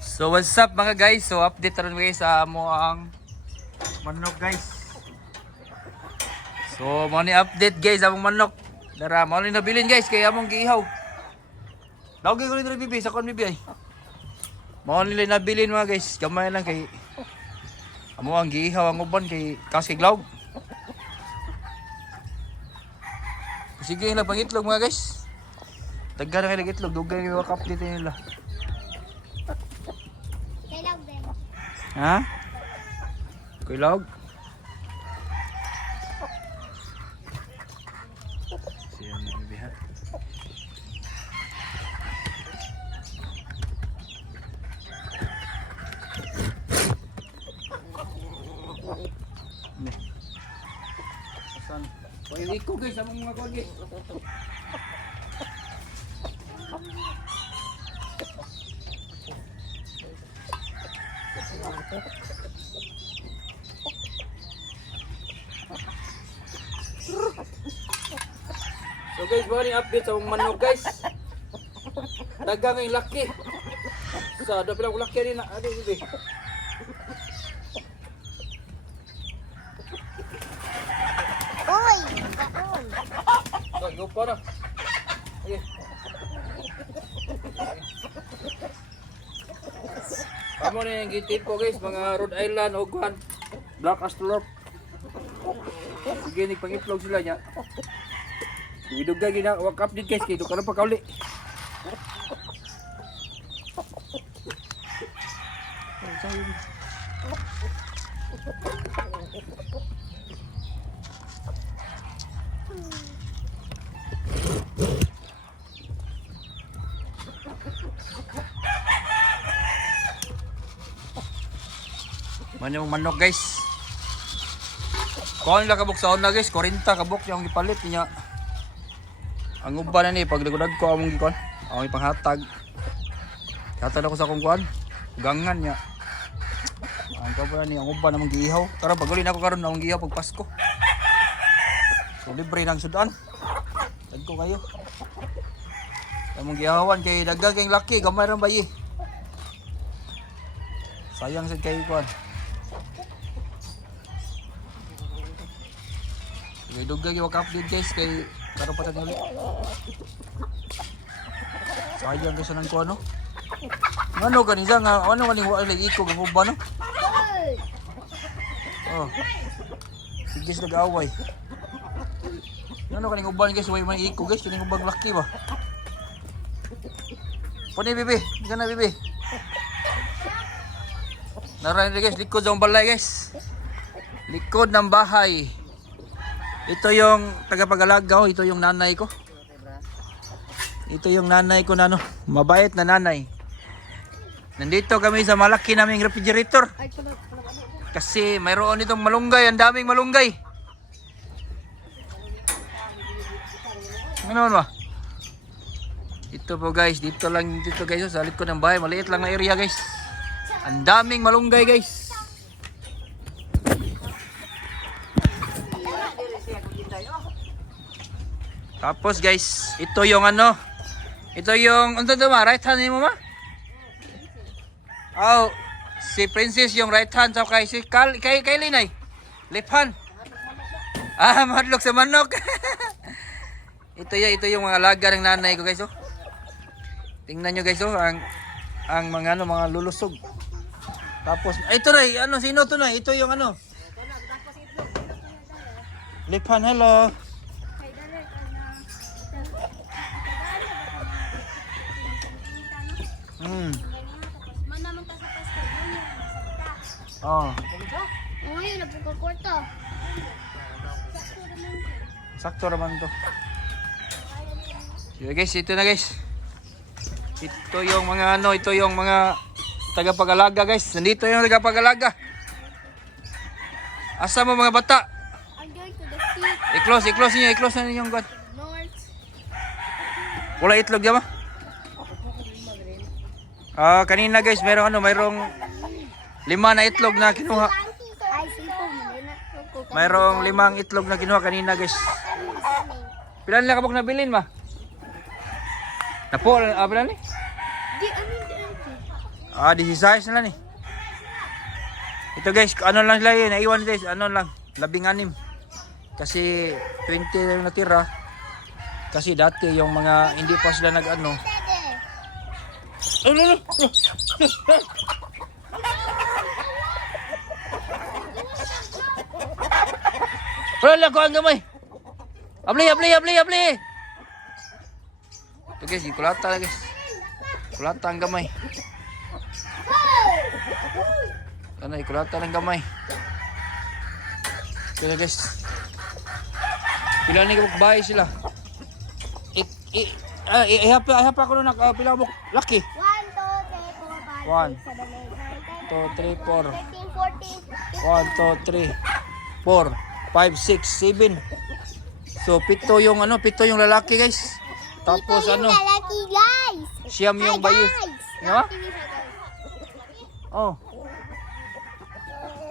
So what's up mga guys? So update ron guys sa mo ang manok guys. So mo ni update guys among manok. Dara mo ni nabilin guys kay among giihaw. Dawgi ko ni diri bibi sa kon bibi ay. Mo ni nabilin mga guys, gamay lang kay amo ang giihaw ang uban kay kas kay glawg. Sige lang pangitlog mga guys. Tagga na kay itlog, dugay kay wakap dito nila. Ha? Kulog? Siya na bibiha. Nih. Asan? Pwede ko guys, among mga kogi. So guys, bali update sa mga manok guys. Dagang ang laki. Sa dapat lang laki rin na adi bibi. Oy, kaon. Ay, go para. Okay. Amo na yung gitip ko guys, mga Rhode Island, Oguan, Black Astrolop. Sige, nagpangitlog sila niya. Idugay gina, wakap din guys, kaya ito ka na pagkauli. Manyong manok guys. Kung nila kabuk sa una guys, 40 kabuk yung gipalit niya. Ang uban na ni pag nagudag ko among gikon, among ipanghatag. Hatag ako sa akong kuan, gangan niya. Ang kabula ni ang uban namang giihaw. Tara paguli na ako karon among giihaw pag Pasko. So libre nang sudan. Tagko kayo. Among giihawan kay dagdag kay laki, gamay ra bayi. Sayang sad kay kuan. Kaya dugay yung update guys kay karon pa tani ulit. Sayang guys nang kuan no. Ano kanisa nga ano kaning wa lagi iko ng uban no. Oh. Sige sa nag-away. Ano kaning uban guys way man iko guys kaning ubang laki ba. Puni bibi, gana bibi. Naran guys likod sa balay guys. Likod ng bahay. Ito yung tagapag-alaga, ito yung nanay ko. Ito yung nanay ko na no, mabait na nanay. Nandito kami sa malaki naming refrigerator. Kasi mayroon itong malunggay, ang daming malunggay. Ano ba? Ito po guys, dito guys, sa likod ng bahay, maliit lang na area guys. Ang daming malunggay guys. Tapos guys, ito yung ano, ito yung, ano ba, right hand mo ma? Oh, si Princess yung right hand, so kay si kay Linay, left hand. Ah, madlok sa manok. ito yung mga alaga ng nanay ko guys, oh. Tingnan nyo guys, oh, ang mga ano, mga lulusog. Tapos, ito na, ano, sino to na? Ito yung ano. Left hand, hello. Oh. Oy, napuka kwarto. Sakto naman to. So guys, ito na guys. Ito yung mga ano, ito yung mga tagapag-alaga guys. Nandito yung tagapag-alaga. Asa mo mga bata? I'm going to the sea. I-close na niyo yung god. North. Wala itlog diyan ba? Ah, kanina guys, mayroong 5 na itlog na kinuha. Ay, sito mo na. Mayroong 5 itlog na kinuha kanina guys. Pilan lang kabok nabilin ma? Napo, pila ni? Di, ano yung 16 na lang eh. Ito guys, ano lang sila yun, naiwan guys, ano lang, 16. Kasi 20 lang natira. Kasi dati yung mga hindi pa sila nag-ano. Ano? Wala ko ang gamay. Abli. Ito guys, di kulata na guys. Kulata ang gamay. Ano, ikulata ng gamay. Ito guys. Pila ni bahay sila. Ihapa ko na pila mo laki. 1 2 3 4 1 2 3 4 5 6 7. So pito yung lalaki guys. Tapos ano? Lalaki guys. Siyam yung bayi. Ano? Oh.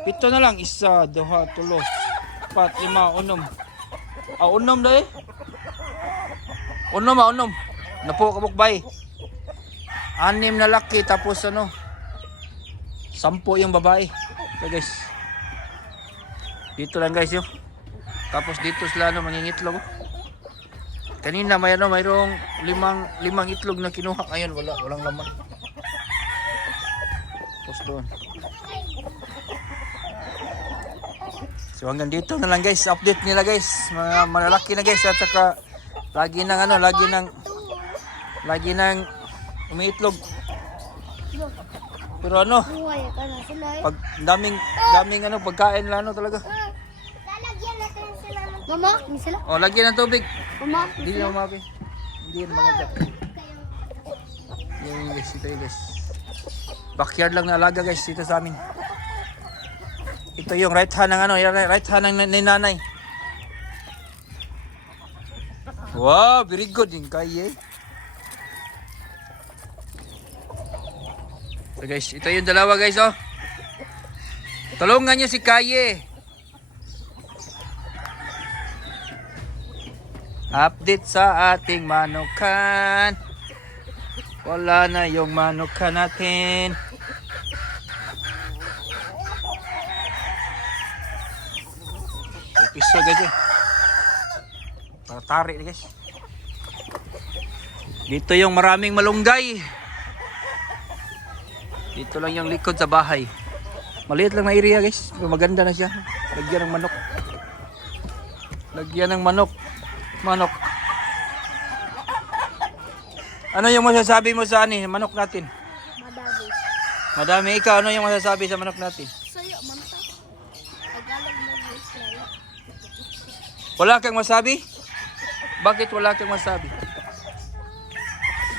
Pito na lang, 1 2 3 4 5 6 unom dai. Unom. Napo kabuk bay. 6 na laki tapos 10 yung babae. So guys. Dito lang guys yo. Tapos dito sila mangingitlog. Kanina mayroong limang itlog na kinuha, ngayon walang laman. Tapos doon. So hanggang dito na lang guys, update nila guys, mga malalaki na guys, at saka lagi nang umiitlog. Pero ano, pag daming pagkain lano talaga. Lalagyan natin sila ng... Mama, hindi sila? Oh, lagyan ng tubig. Mama, Hindi na umabi. Hindi na mga yung guys, ito yung guys. Backyard lang na alaga guys dito sa amin. Ito yung right hand ng nanay. Wow, very good yung kaya. So guys, ito yung dalawa guys oh. Tulungan nyo si Kaye. Update sa ating manukan. Wala na yung manukan natin. Piso guys eh. Tarik guys. Dito yung maraming malunggay. Dito lang yung likod sa bahay. Maliit lang na area guys. Pero maganda na siya. Lagyan ng manok. Manok. Ano yung masasabi mo sa manok natin? Madami. Ikaw, ano yung masasabi sa manok natin? Sayo, manok. Tagalog mo guys. Wala kang masabi? Bakit wala kang masabi?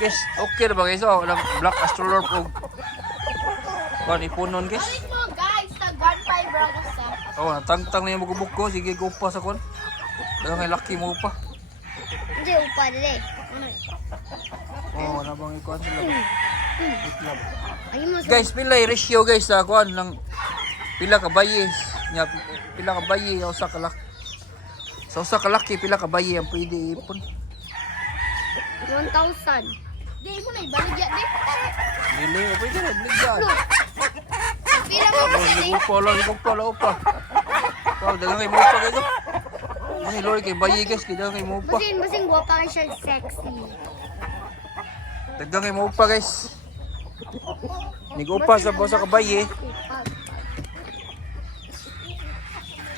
Guys, okay na ba guys? Oh, walang black astrolor po. Kuhan, ipunon guys. Balik mo guys, sa gunfire brothers sa. Oh, natangtang na yung bugubog ko. Sige, gupa sa kon. Dahil ngay laki mo pa. Hindi, upa dali. Oh, wala bang ikuhan sila? Ayun mo sa... Guys, pila yung ratio guys sa kuhan ng pila ka bayi. Pila ka bayi, usa ka laki. Sa usa ka laki, pila ka bayi ang pwede ipon. 1,000. Di mo na ibaligya di. Dili, pwede na, bigyan. Pila mo kasi di. Upa. Wow, dagang kay mo upa guys. Ano lori kay bayi guys, dagang kay mo upa. Masing guwapa ka siya, sexy. Dagang kay mo upa guys. Nigupa sa bosa ka bayi.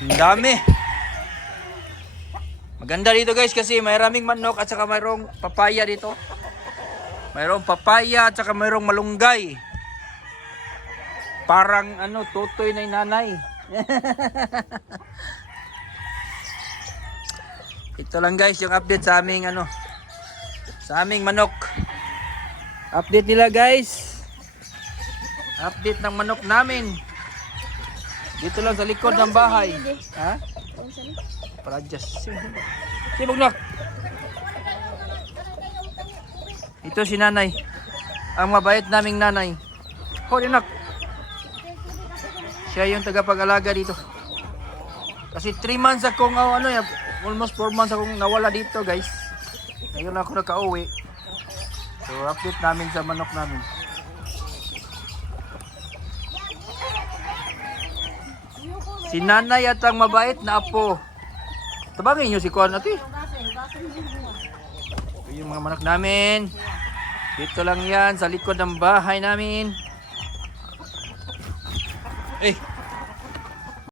Ang dami. Maganda dito guys kasi mayroong manok at saka mayroong papaya dito. Mayroong papaya at saka mayroong malunggay. Parang tutoy na yung nanay. Ito lang guys yung update sa aming sa aming manok. Update nila guys. Update ng manok namin. Dito lang sa likod ng bahay. Ha? Para just. Sibog na. Ito si nanay. Ang mabait naming nanay. Hoy nak. Siya yung tagapag-alaga dito. Kasi 3 months akong almost 4 months akong nawala dito guys. Ngayon ako nakauwi. So update namin sa manok namin. Si nanay at ang mabait na apo. Tabangin nyo si Kuan ate. Ito yung mga manok namin. Dito lang yan sa likod ng bahay namin. Eh,